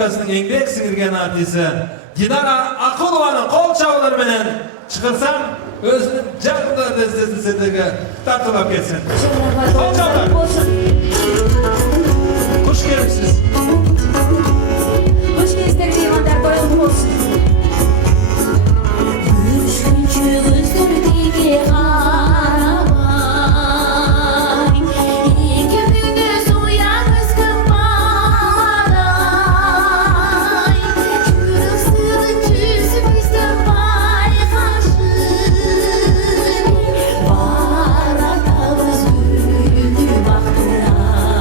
Еңбек сіңірген артисі Динара Ақылованың қол шабулары менен шығырсам, өзінің жағында дәстесіндегі тартылап кетсін. Қол шабулар. Қош келіпсіз. Қош келіпсіздер меймандар, тойыңыз болсын. Үшінші көздердегі қарабай, екеуміз ояныз кім балай, жүрек сырын жүзімізді байқашы, баратамыз гүлді бақтыларына.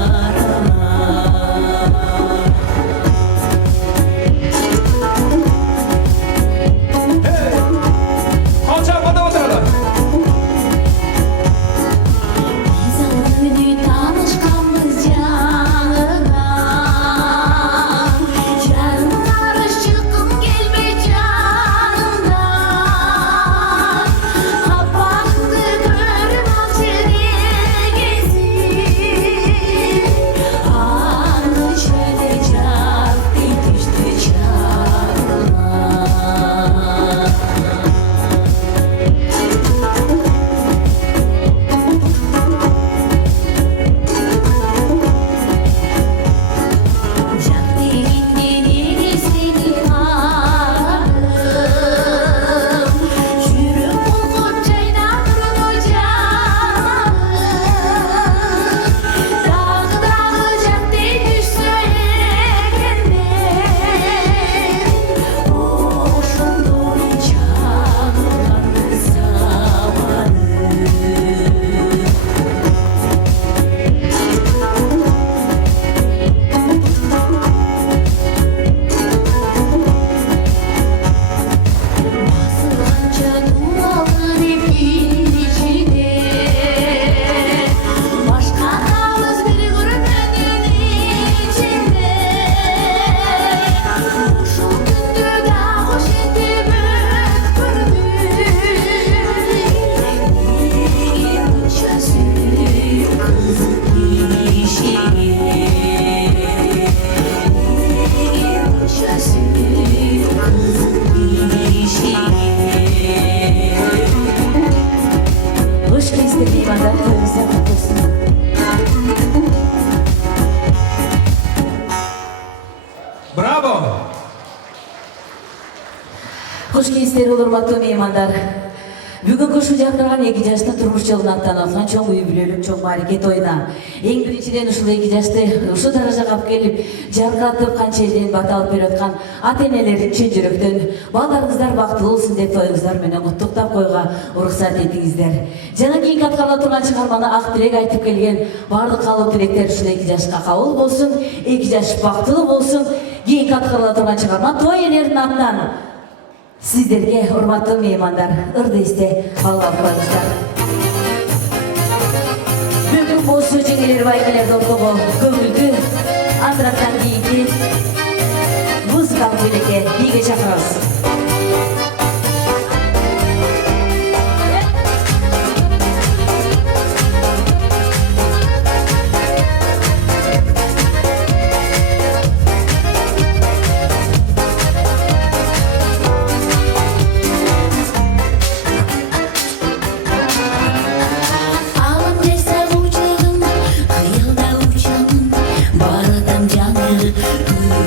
Браво! Қош келіпсіздер, урматтуу меймандар. Бүгүнкү ушул жактырган 2 жаштын турмуш жолуна аттанылган чоң үй-бүлөлүк, чоң маареке тоюна эң биринчиден ушул 2 жашты ушул даражага алып келип, жаркыратып канча элден бата алып берип аткан ата-энелерди чын жүрөктөн балдарыңыздар бактылуу болсун деп тоюңуздар менен куттуктап коюуга уруксат этиңиздер. Жана кийинки аткарыла турган чыгарманы ак тилек айтып келген баардык калуу тилектер ушул 2 жашка кабыл болсун, 2 жаш бактылуу болсун. Кийинки аткарыла турган чыгарма той энердин атынан сиздерге, урматтуу меймандар, ырды эсте калып коюңуздар. Бүгүн болсу жеңелер байгелер топтогу көңүлдүү андыраттан кийинки музыкалык билекке бийге чакырабыз. Баратам жаңы күнүмө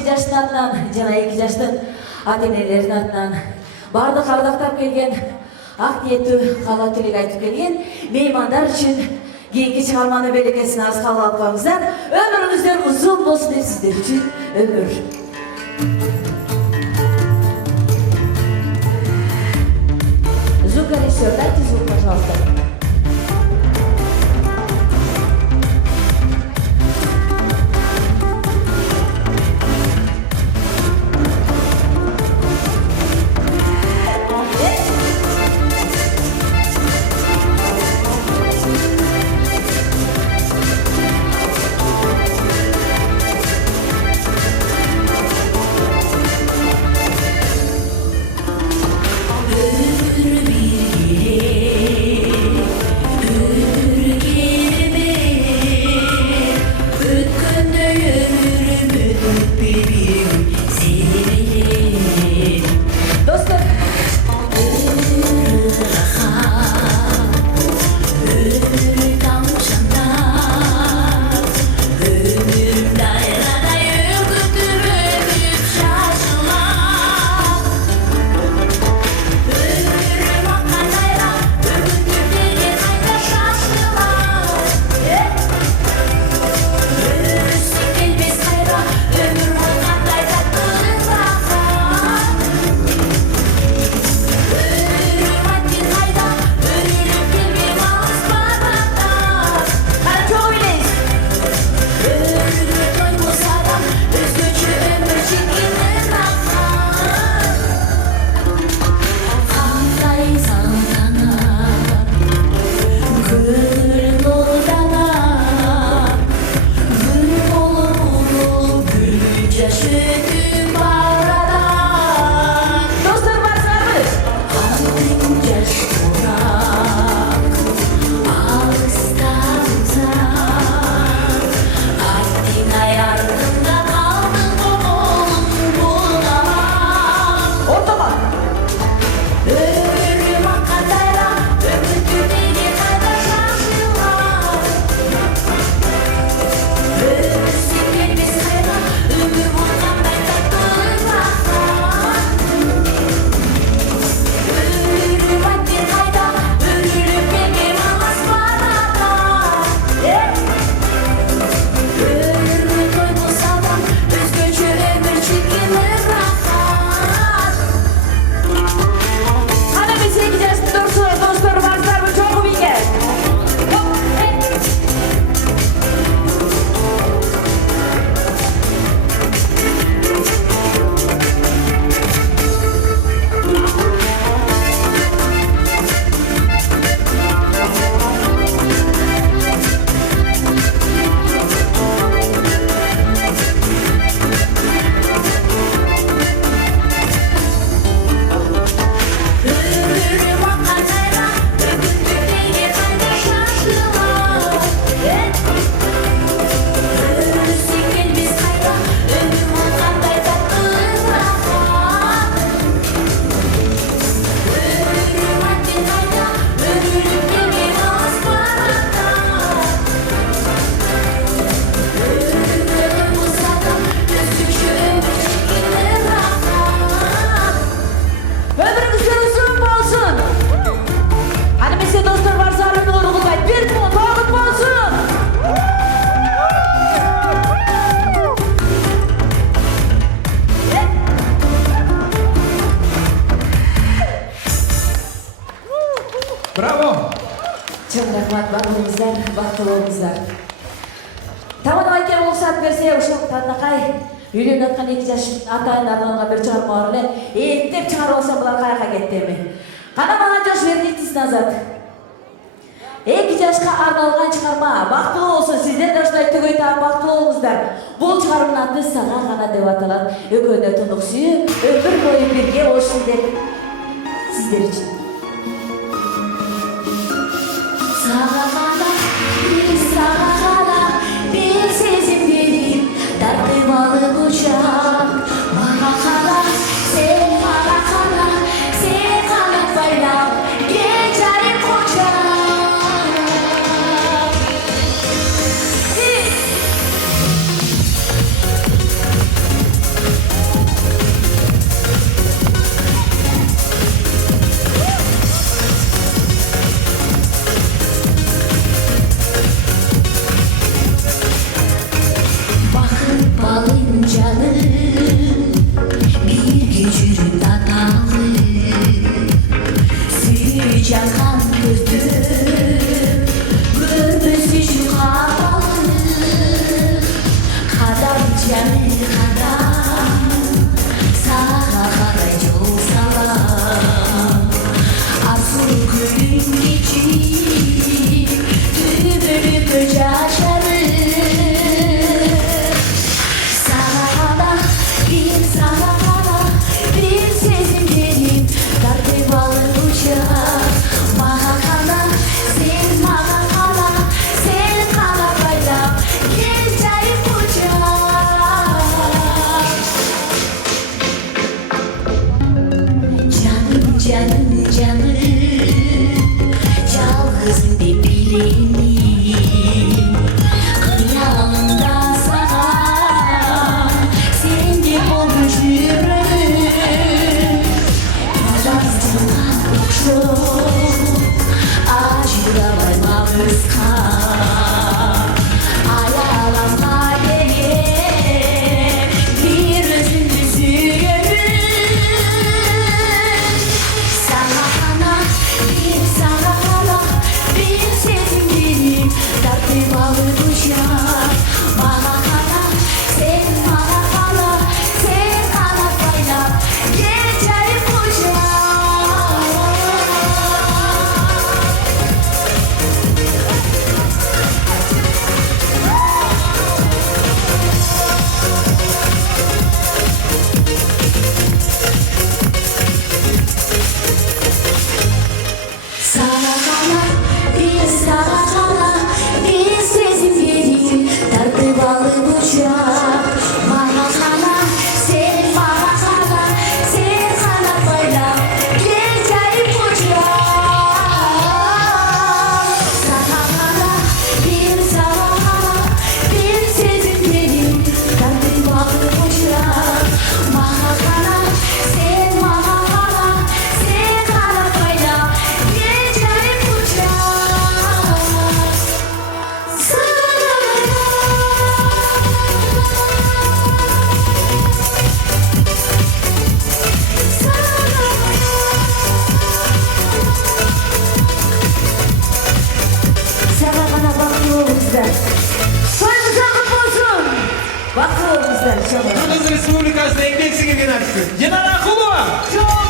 2 жаштын атынан жана 2 жаштын ата-энелеринин атынан бардык ардактап келген ак ниеттүү каалоо тилек айтып келген меймандар үчүн кийинки чыгарманын берекесин аз кабыл алып коюңуздар. Өмүрүңүздөр узун болсун деп сиздер үчүн өмүр. Звукорежиссер, дайте звук, пожалуйста. барлығыңыздар бақытты болыңыздар. Тамадам айткен рұқсат берсе, ушул Тандакай үйлөнүп аткан 2 жаш атайын арналган бир чыгарма бар эле. Эптеп чыгарып алсам булар каяка кетти. Кана мага жош верниктис назад. 2 жашка арналган чыгарма бактылуу болсун, сиздер да ушундай түгөй таап бактылуу болуңуздар. Бул чыгарманын аты Сага гана деп аталат. Экөөнө тунук сүйүп, өмүр бою бирге болушун деп сиздер үчүн. Сага гана, сага гана, бир сезим берип, тартып алып учак. Мага кара, сен мага кара, сен канат байлап, кеч айып кочак. canım canım Yalnız bir bileğim Kıyamda sana Sen de olmuş yüreğim Yalnızlığa çok Acıda varmamız kal Ayağlama gelip Bir özünü sürerim Sana kana bir sana kana Bir sesim benim Tatlı balı kuşak Bana kana sen bana kana Sen kana kayna Geçer kuşak Sana kana bir sana kana bir sesim benim Tatlı balı bıçak Bana kana sen bana kana Sen kana bayla geçer bıçak Sana kana bir sana kana bir sesim benim Tatlı balı bıçak Bana kana sen bana kana Sen kana bayla geçer bıçak Sana bana bakıyoruzlar. Soyumuza kutlu olsun. Bakıyoruzlar inşallah. Kırgız Respublikası'na еңбек сіңірген артист Динара Ақылова. Çok